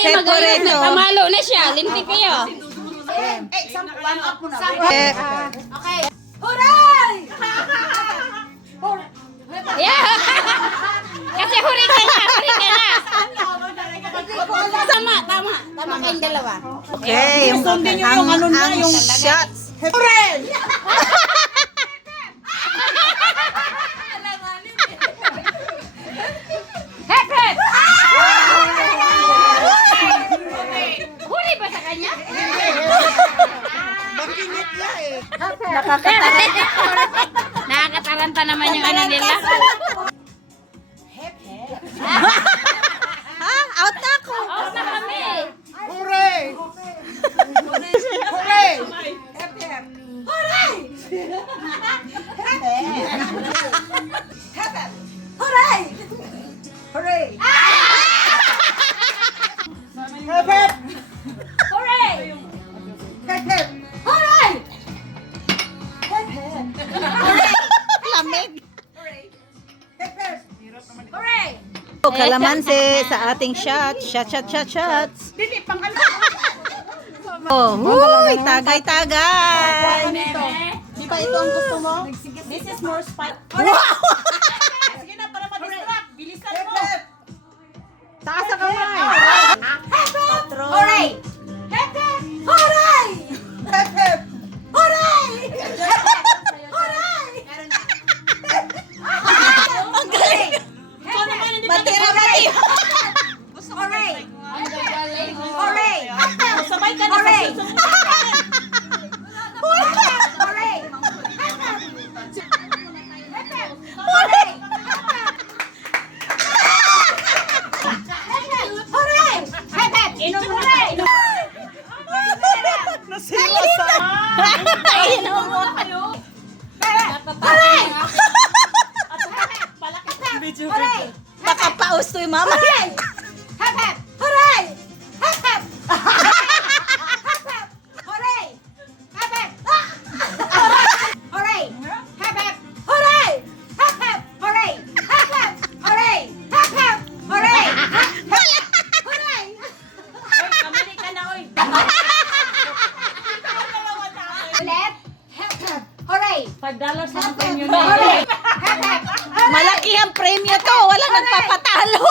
kayo magalit na pamalo na siya. Linti kayo. One up mo na. Okay. Huray! Yeah. Kasi huri ka na. Tama kayong dalawa. Okay, yung shots. Hooray! Hep, hep! Huri ba sa kanya? Makinit niya eh. Nakakataranta naman yung ano nila. Ha? Out na ako. Out na kami. Hooray! Hooray! Huray! Hooray! Hep hep! Hooray! Hep hep! Huray! Lamig. Hep hep! Hooray! Kalamansi sa ating shots. Shots. Dili, pang ano? Oh, huy, tagay. Di ba ito ang gusto mo? This is more spicy. Wow! Sige na, para ma-distract. Bilisan mo. Taas ang kamay. Huray! Huray! Hep hep! Huray! Huray! Ang galing. Matira. Huray! Huray! Sabay ka na sa Hooray! susunod. Huray! Huray! Huray! Hep hep! Inom mo na! Nasira sa... Huray! Huray! Baka paus to yung mama. Huray! Hep hep! Huray! Hep hep! Huray! Hep hep! Huray! Hep hep! Huray! Hep hep! Huray! Hep hep! Huray! Hep hep! Huray! Huray! Kamali ka na, oy. Ulit! Hep hep! Huray! $5 Hep ang hep! premium Huray! Hep hep! Malaki ang premyo to. Walang nagpapatalo.